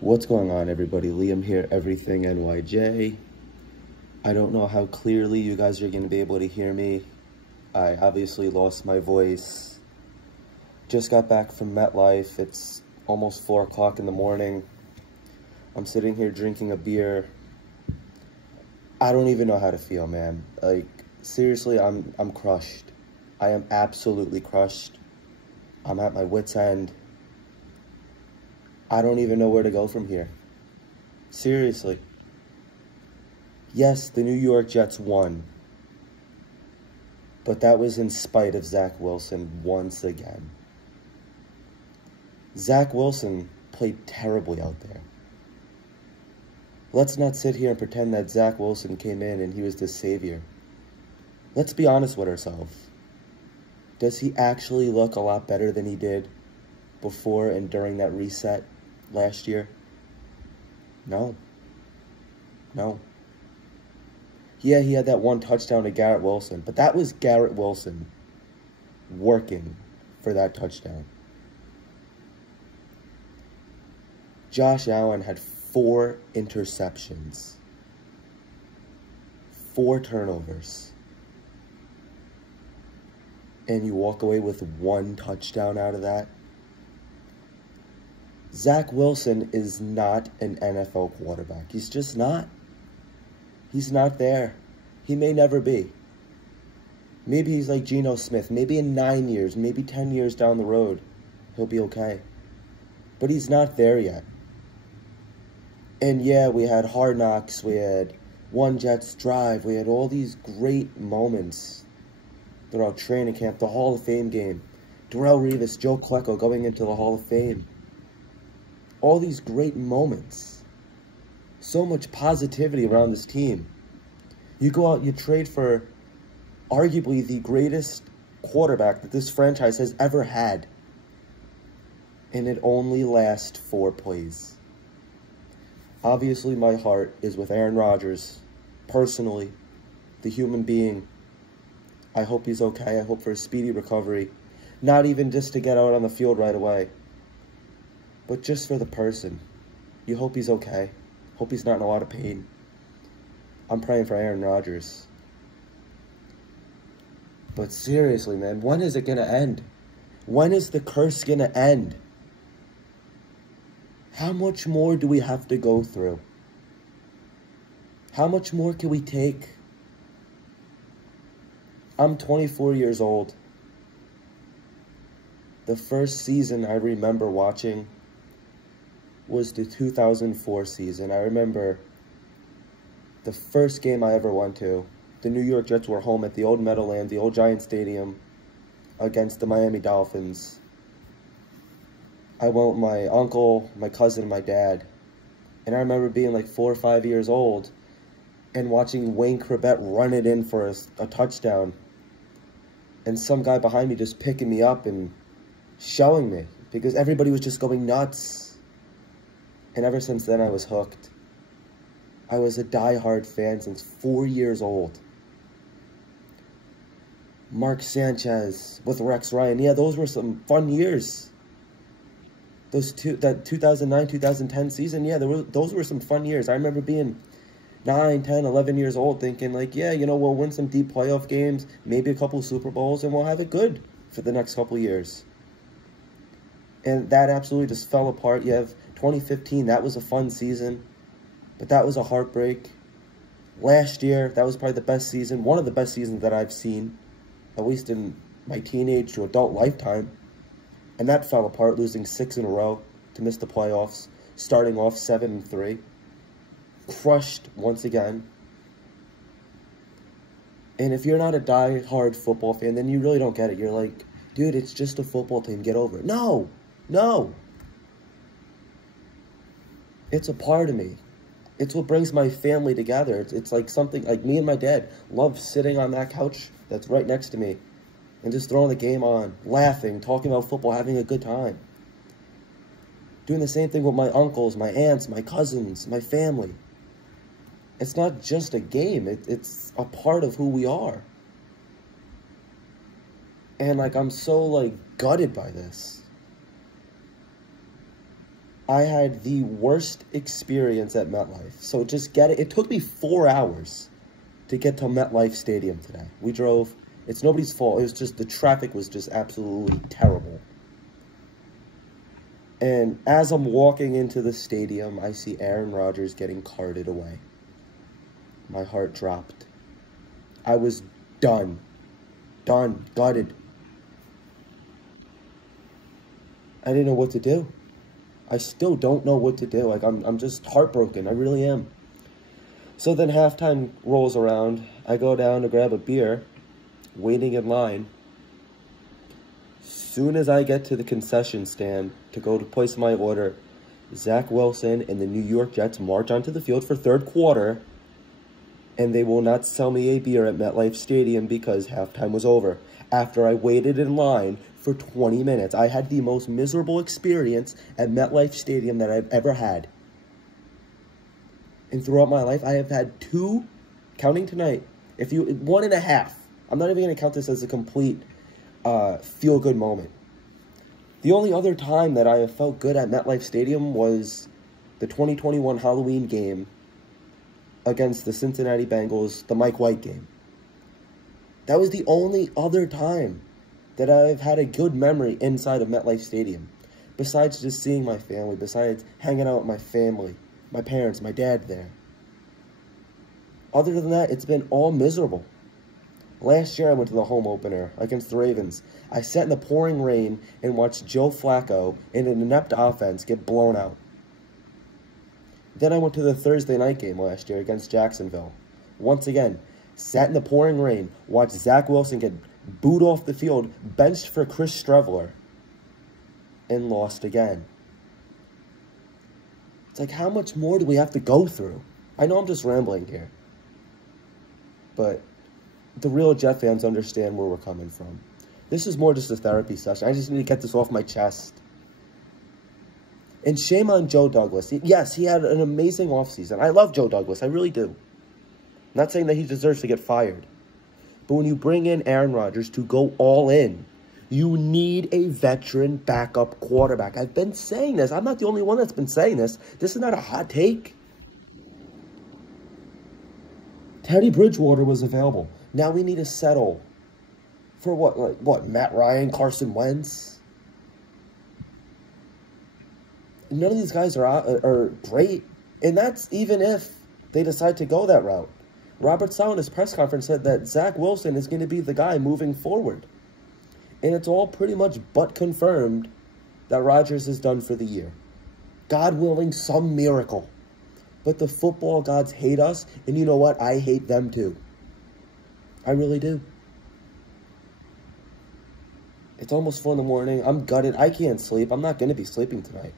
What's going on, everybody? Liam here, Everything NYJ. I don't know how clearly you guys are going to be able to hear me. I obviously lost my voice. Just got back from MetLife. It's almost 4 o'clock in the morning. I'm sitting here drinking a beer. I don't even know how to feel, man. Like, seriously, I'm crushed. I am absolutely crushed. I'm at my wit's end. I don't even know where to go from here. Seriously. Yes, the New York Jets won. But that was in spite of Zach Wilson once again. Zach Wilson played terribly out there. Let's not sit here and pretend that Zach Wilson came in and he was the savior. Let's be honest with ourselves. Does he actually look a lot better than he did before and during that reset last year? No. No. Yeah, he had that one touchdown to Garrett Wilson, but that was Garrett Wilson working for that touchdown. Josh Allen had 4 interceptions, 4 turnovers, and you walk away with 1 touchdown out of that. Zach Wilson is not an NFL quarterback. He's just not. He's not there. He may never be. Maybe he's like Geno Smith. Maybe in 9 years, maybe 10 years down the road, he'll be okay. But he's not there yet. And yeah, we had Hard Knocks. We had One Jets Drive. We had all these great moments throughout training camp. The Hall of Fame game. Darrelle Revis, Joe Klecko going into the Hall of Fame. All these great moments. So much positivity around this team. You go out, you trade for arguably the greatest quarterback that this franchise has ever had. And it only lasts 4 plays. Obviously, my heart is with Aaron Rodgers. Personally, the human being. I hope he's okay. I hope for a speedy recovery. Not even just to get out on the field right away, but just for the person. You hope he's okay. Hope he's not in a lot of pain. I'm praying for Aaron Rodgers. But seriously, man, when is it going to end? When is the curse going to end? How much more do we have to go through? How much more can we take? I'm 24 years old. The first season I remember watching was the 2004 season. I remember the first game I ever went to. The New York Jets were home at the old Meadowlands, the old Giant Stadium, against the Miami Dolphins. I went with my uncle, my cousin, and my dad. And I remember being like 4 or 5 years old and watching Wayne Chrebet run it in for a touchdown. And some guy behind me just picking me up and showing me because everybody was just going nuts. And ever since then, I was hooked. I was a die-hard fan since 4 years old. Mark Sanchez with Rex Ryan. Yeah, those were some fun years. That 2009, 2010 season, yeah, those were some fun years. I remember being 9, 10, 11 years old thinking like, yeah, you know, we'll win some deep playoff games, maybe a couple Super Bowls, and we'll have it good for the next couple years. And that absolutely just fell apart. You have 2015, that was a fun season, but that was a heartbreak. Last year, that was probably the best season, one of the best seasons that I've seen, at least in my teenage to adult lifetime. And that fell apart, losing 6 in a row to miss the playoffs, starting off 7-3. Crushed once again. And if you're not a die-hard football fan, then you really don't get it. You're like, dude, it's just a football team, get over it. No! No! It's a part of me. It's what brings my family together. It's like something, like me and my dad love sitting on that couch that's right next to me and just throwing the game on, laughing, talking about football, having a good time. Doing the same thing with my uncles, my aunts, my cousins, my family. It's not just a game. It's a part of who we are. And, like, I'm so, like, gutted by this. I had the worst experience at MetLife. So just get it. It took me 4 hours to get to MetLife Stadium today. We drove. It's nobody's fault. It was just the traffic was just absolutely terrible. And as I'm walking into the stadium, I see Aaron Rodgers getting carted away. My heart dropped. I was done. Done. Gutted. I didn't know what to do. I still don't know what to do. Like, I'm just heartbroken. I really am. So then halftime rolls around. I go down to grab a beer, waiting in line. Soon as I get to the concession stand to go to place my order, Zach Wilson and the New York Jets march onto the field for third quarter, and they will not sell me a beer at MetLife Stadium because halftime was over. After I waited in line for 20 minutes, I had the most miserable experience at MetLife Stadium that I've ever had. And throughout my life, I have had 2, counting tonight, 1.5. I'm not even going to count this as a complete feel-good moment. The only other time that I have felt good at MetLife Stadium was the 2021 Halloween game against the Cincinnati Bengals, the Mike White game. That was the only other time that I've had a good memory inside of MetLife Stadium. Besides just seeing my family, besides hanging out with my family, my parents, my dad there. Other than that, it's been all miserable. Last year, I went to the home opener against the Ravens. I sat in the pouring rain and watched Joe Flacco in an inept offense get blown out. Then I went to the Thursday night game last year against Jacksonville. Once again, sat in the pouring rain, watched Zach Wilson get booed off the field, benched for Chris Streveler, and lost again. It's like, how much more do we have to go through? I know I'm just rambling here, but the real Jet fans understand where we're coming from. This is more just a therapy session. I just need to get this off my chest. And shame on Joe Douglas. Yes, he had an amazing offseason. I love Joe Douglas. I really do. Not saying that he deserves to get fired. But when you bring in Aaron Rodgers to go all in, you need a veteran backup quarterback. I've been saying this. I'm not the only one that's been saying this. This is not a hot take. Teddy Bridgewater was available. Now we need to settle for what, Matt Ryan, Carson Wentz? None of these guys are great. And that's even if they decide to go that route. Robert Saleh in his press conference said that Zach Wilson is going to be the guy moving forward. And it's all pretty much but confirmed that Rodgers is done for the year. God willing, some miracle. But the football gods hate us, and you know what? I hate them too. I really do. It's almost 4 in the morning. I'm gutted. I can't sleep. I'm not going to be sleeping tonight.